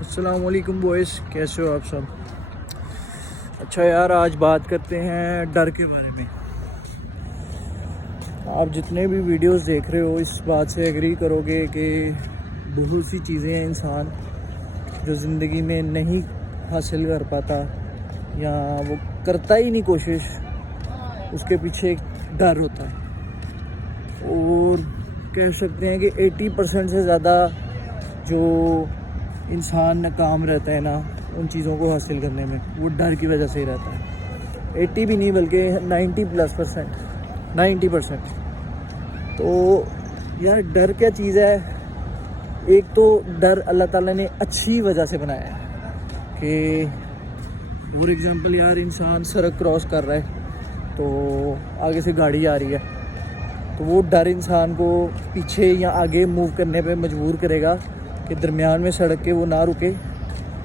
अस्सलाम वालेकुम बॉयज़, कैसे हो आप सब। अच्छा यार, आज बात करते हैं डर के बारे में। आप जितने भी वीडियोस देख रहे हो इस बात से एग्री करोगे कि बहुत सी चीज़ें हैं इंसान जो ज़िंदगी में नहीं हासिल कर पाता या वो करता ही नहीं कोशिश, उसके पीछे एक डर होता है। और कह सकते हैं कि 80% से ज़्यादा जो इंसान नाकाम रहता है ना उन चीज़ों को हासिल करने में, वो डर की वजह से ही रहता है। 80 भी नहीं बल्कि 90%। तो यार डर क्या चीज़ है। एक तो डर अल्लाह ताला ने अच्छी वजह से बनाया है कि फॉर एग्ज़ाम्पल यार इंसान सड़क क्रॉस कर रहा है तो आगे से गाड़ी आ रही है, तो वो डर इंसान को पीछे या आगे मूव करने पे मजबूर करेगा कि दरमियान में सड़क के वो ना रुके।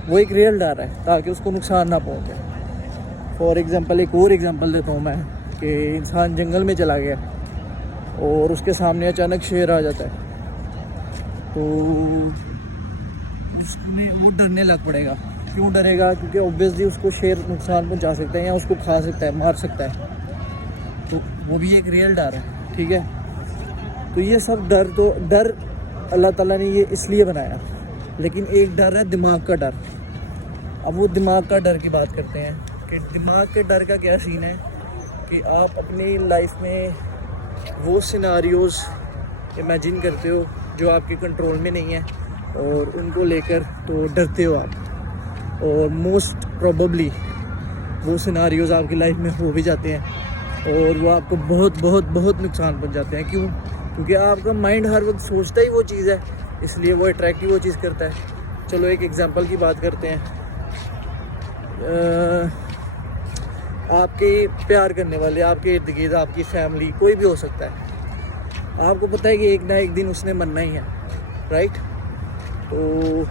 वो एक रियल डर है ताकि उसको नुकसान ना पहुंचे। फॉर एग्ज़ाम्पल एक और एग्ज़ाम्पल देता हूँ मैं कि इंसान जंगल में चला गया और उसके सामने अचानक शेर आ जाता है तो उसमें वो डरने लग पड़ेगा। क्यों डरेगा? क्योंकि ऑब्वियसली उसको शेर नुकसान पहुंचा सकता है या उसको खा सकता है, मार सकता है। तो वो भी एक रियल डर है, ठीक है। तो ये सब डर अल्लाह ताला ने ये इसलिए बनाया। लेकिन एक डर है दिमाग का डर। अब वो दिमाग का डर की बात करते हैं कि दिमाग के डर का क्या सीन है कि आप अपनी लाइफ में वो सिनारियोज़ इमेजिन करते हो जो आपके कंट्रोल में नहीं है और उनको लेकर तो डरते हो आप, और मोस्ट प्रोबेबली वो सिनारियोज़ आपकी लाइफ में हो भी जाते हैं और वो आपको बहुत बहुत बहुत नुकसान पहुंचाते हैं। क्यों? क्योंकि आपका माइंड हर वक्त सोचता ही वो चीज़ है, इसलिए वो अट्रैक्टिव वो चीज़ करता है। चलो एक एग्जांपल की बात करते हैं। आपके प्यार करने वाले, आपके इर्द गिर्द, आपकी फैमिली, कोई भी हो सकता है। आपको पता है कि एक ना एक दिन उसने मरना ही है, राइट? तो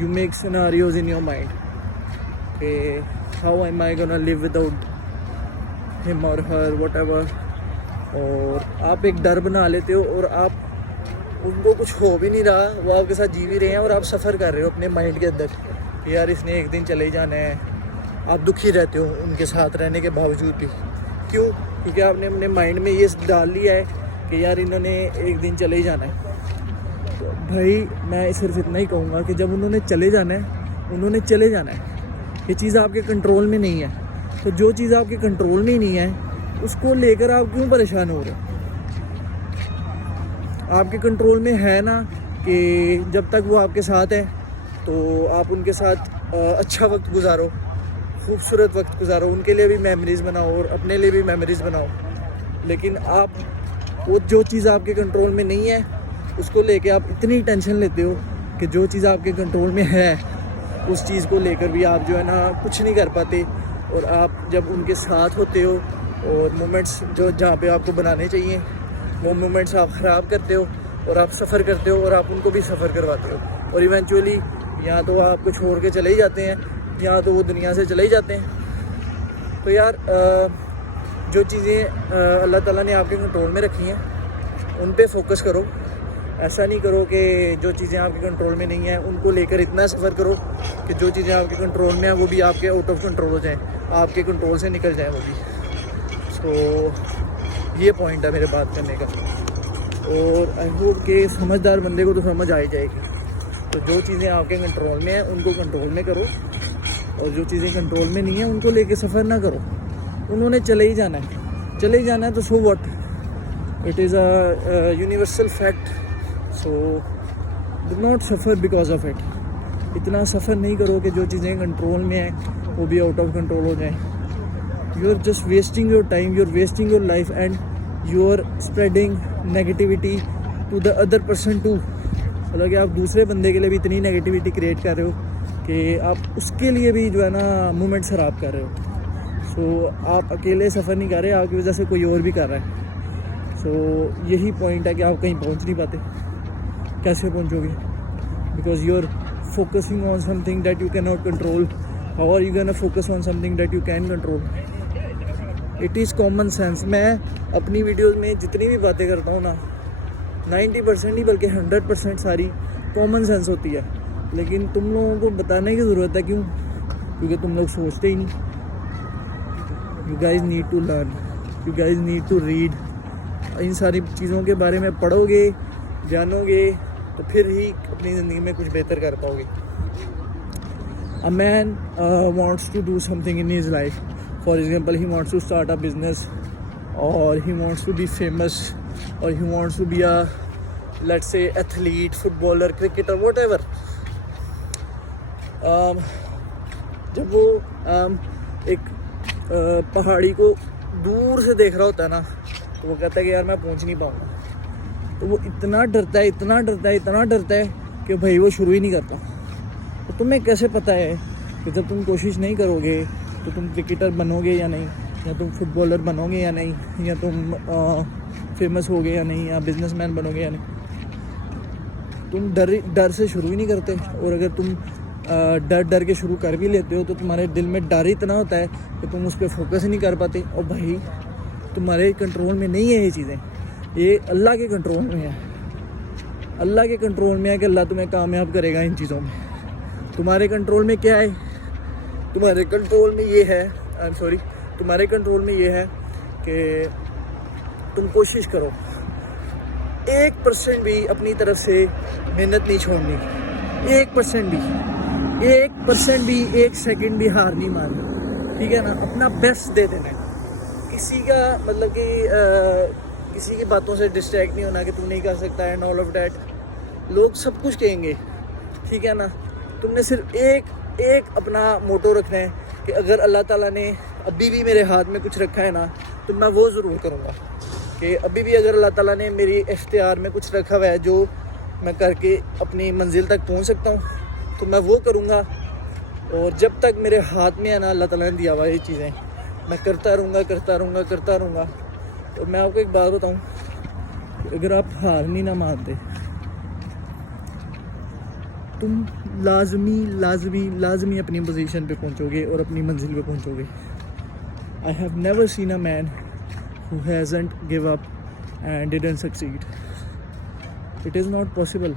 you make scenarios in your mind कि how am I gonna live without him और हर व्हाटएवर, और आप एक डर बना लेते हो और आप उनको कुछ हो भी नहीं रहा, वो आपके साथ जी भी रहे हैं और आप सफ़र कर रहे हो अपने माइंड के अंदर कि यार इसने एक दिन चले ही जाना है। आप दुखी रहते हो उनके साथ रहने के बावजूद भी। क्यों? क्योंकि आपने अपने माइंड में ये डाल लिया है कि यार इन्होंने एक दिन चले ही जाना है। तो भाई मैं सिर्फ इतना ही कहूँगा कि जब उन्होंने चले जाना है, उन्होंने चले जाना है। ये चीज़ आपके कंट्रोल में नहीं है। तो जो चीज़ आपके कंट्रोल में ही नहीं है उसको लेकर आप क्यों परेशान हो रहे हो? आपके कंट्रोल में है ना कि जब तक वो आपके साथ है तो आप उनके साथ अच्छा वक्त गुजारो, खूबसूरत वक्त गुजारो, उनके लिए भी मेमोरीज़ बनाओ और अपने लिए भी मेमोरीज़ बनाओ। लेकिन आप वो जो चीज़ आपके कंट्रोल में नहीं है उसको लेके आप इतनी टेंशन लेते हो कि जो चीज़ आपके कंट्रोल में है उस चीज़ को लेकर भी आप जो है ना कुछ नहीं कर पाते। और आप जब उनके साथ होते हो और मोमेंट्स जो जहाँ पे आपको बनाने चाहिए वो मोमेंट्स आप ख़राब करते हो और आप सफ़र करते हो और आप उनको भी सफ़र करवाते हो और इवेंचुअली या तो आपको छोड़ के चले ही जाते हैं या तो वो दुनिया से चले ही जाते हैं। तो यार जो चीज़ें अल्लाह ताला ने आपके कंट्रोल में रखी हैं उन पे फोकस करो। ऐसा नहीं करो कि जो चीज़ें आपके कंट्रोल में नहीं हैं उनको लेकर इतना सफ़र करो कि जो चीज़ें आपके कंट्रोल में हैं वो भी आपके आउट ऑफ कंट्रोल हो जाएं, आपके कंट्रोल से निकल जाएं वो भी। तो ये पॉइंट है मेरे बात करने का, और आई होप कि समझदार बंदे को तो समझ आ ही जाएगी। तो जो चीज़ें आपके कंट्रोल में हैं उनको कंट्रोल में करो और जो चीज़ें कंट्रोल में नहीं हैं उनको लेके सफ़र ना करो। उन्होंने चले ही जाना है तो so what, it is a universal fact. So do not suffer because of it. इतना सफ़र नहीं करो कि जो चीज़ें कंट्रोल में हैं वो भी आउट ऑफ कंट्रोल हो जाएं। You are just wasting your time, you are wasting your life and you are spreading negativity to the other person too. मतलब कि आप दूसरे बंदे के लिए भी इतनी नेगेटिविटी क्रिएट कर रहे हो कि आप उसके लिए भी जो है ना मोमेंट्स ख़राब कर रहे हो। सो आप अकेले सफ़र नहीं कर रहे, आपकी वजह से कोई और भी कर रहा है। सो यही पॉइंट है कि आप कहीं पहुंच नहीं पाते। कैसे पहुंचोगे? Because you are focusing on something that you can not control. How are you gonna focus on something that you can control? It is common sense. मैं अपनी वीडियोज़ में जितनी भी बातें करता हूँ ना 90% ही बल्कि 100% सारी कॉमन सेंस होती है। लेकिन तुम लोगों को बताने की ज़रूरत है, क्यों? क्योंकि तुम लोग सोचते ही नहीं। You guys need to learn, you guys need to read. इन सारी चीज़ों के बारे में पढ़ोगे, जानोगे, तो फिर ही अपनी ज़िंदगी में कुछ बेहतर कर पाओगे। A man wants to do something in his life. For example, he wants to start a business, or he wants to be famous, or he wants to be a, let's say, athlete, footballer, cricketer, whatever. जब वो एक पहाड़ी को दूर से देख रहा होता है ना, तो वो कहता है कि यार मैं पहुंच नहीं पाऊंगा। तो वो इतना डरता है, इतना डरता है, इतना डरता है कि भाई वो शुरू ही नहीं करता। तो तुम्हें कैसे पता है कि जब तुम कोशिश नहीं करोगे तो तुम क्रिकेटर बनोगे या नहीं, या तुम फुटबॉलर बनोगे या नहीं, या तुम फेमस होगे या नहीं, या बिजनेसमैन बनोगे या नहीं? तुम डर से शुरू ही नहीं करते। और अगर तुम डर के शुरू कर भी लेते हो तो तुम्हारे दिल में डर इतना होता है कि तुम उस पर फोकस ही नहीं कर पाते। और भाई तुम्हारे कंट्रोल में नहीं है ये चीज़ें, ये अल्लाह के कंट्रोल में है। अल्लाह के कंट्रोल में है कि अल्लाह तुम्हें कामयाब करेगा इन चीज़ों में। तुम्हारे कंट्रोल में क्या है? तुम्हारे कंट्रोल में ये है, तुम्हारे कंट्रोल में ये है कि तुम कोशिश करो, 1% भी अपनी तरफ से मेहनत नहीं छोड़नी, 1% भी 1 सेकंड भी हार नहीं मारनी, ठीक है ना? अपना बेस्ट दे देना है। किसी का मतलब कि किसी की बातों से डिस्ट्रैक्ट नहीं होना कि तू नहीं कर सकता एंड ऑल ऑफ डैट। लोग सब कुछ कहेंगे, ठीक है ना? तुमने सिर्फ एक अपना मोटो रखना है कि अगर अल्लाह ताला ने अभी भी मेरे हाथ में कुछ रखा है ना, तो मैं वो ज़रूर करूँगा। कि अभी भी अगर अल्लाह ताला ने मेरी इख्तियार में कुछ रखा हुआ है जो मैं करके अपनी मंजिल तक पहुँच सकता हूँ, तो मैं वो करूँगा। और जब तक मेरे हाथ में है ना अल्लाह ताला ने दिया हुआ ये चीज़ें, मैं करता रहूँगा। तो मैं आपको एक बात बताऊँ, अगर आप हार नहीं ना मानते, तुम लाजमी अपनी पोजीशन पे पहुंचोगे और अपनी मंजिल पे पहुंचोगे। I have never seen a man who hasn't give up and didn't succeed. It is not possible,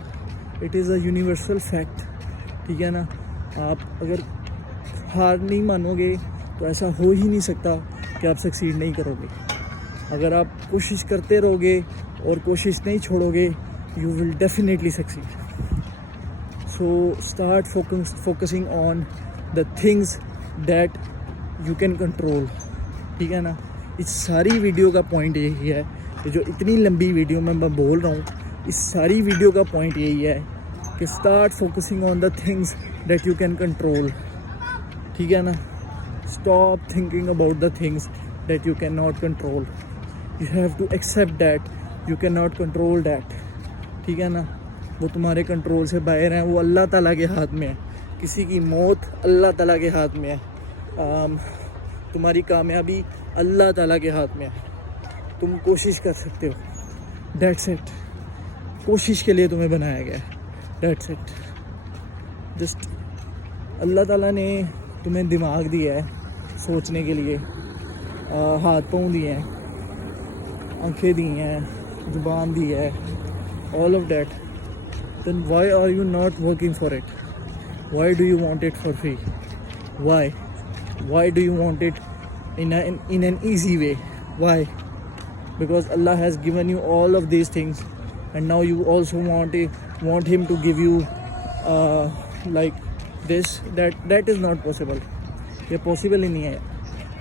it is a universal fact, ठीक है ना? आप अगर हार नहीं मानोगे तो ऐसा हो ही नहीं सकता कि आप सक्सीड नहीं करोगे। अगर आप कोशिश करते रहोगे और कोशिश नहीं छोड़ोगे, you will definitely succeed. So start focusing on the things that you can control, ठीक है ना? इस सारी वीडियो का पॉइंट यही है कि जो इतनी लंबी वीडियो में मैं बोल रहा हूँ, इस सारी वीडियो का पॉइंट यही है कि start focusing on the things that you can control, ठीक है ना? Stop thinking about the things that you cannot control. You have to accept that you cannot control that, ठीक है ना? वो तुम्हारे कंट्रोल से बाहर हैं, वो अल्लाह ताला के हाथ में है। किसी की मौत अल्लाह ताला के हाथ में है, तुम्हारी कामयाबी अल्लाह ताला के हाथ में है। तुम कोशिश कर सकते हो, दैट्स इट। कोशिश के लिए तुम्हें बनाया गया है, दैट्स इट। जस्ट अल्लाह ताला ने तुम्हें दिमाग दिया है सोचने के लिए, हाथ पाँव दिए हैं, आँखें दी हैं, ज़ुबान दी है, all of that. Then why are you not working for it? Why do you want it for free? Why do you want it in an easy way? Why? Because Allah has given you all of these things, and now you also want Him to give you like this. That is not possible. ये possible ही नहीं है।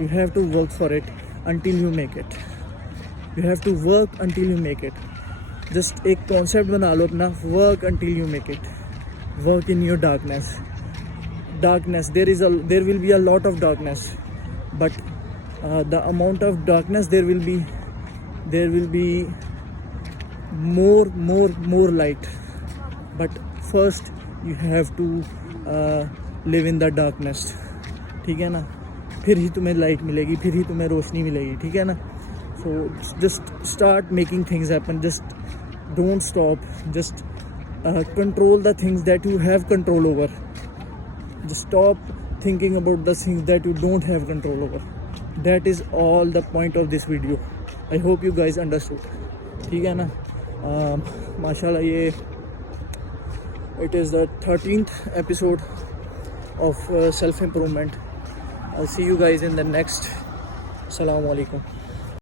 You have to work for it until you make it. You have to work until you make it. Just एक concept बना लो अपना, work until you make it. Work in your darkness. There will be a lot of darkness, but the amount of darkness there will be more light. But first you have to live in the darkness, ठीक है ना? फिर ही तुम्हें light मिलेगी, फिर ही तुम्हें रोशनी मिलेगी, ठीक है ना? So just start making things happen. Just don't stop. Just control the things that you have control over. Just stop thinking about the things that you don't have control over. That is all the point of this video. I hope you guys understood. ठीक है ना? माशाल्लाह ये It is the 13th episode of self improvement. I'll see you guys in the next. Assalamu alaikum.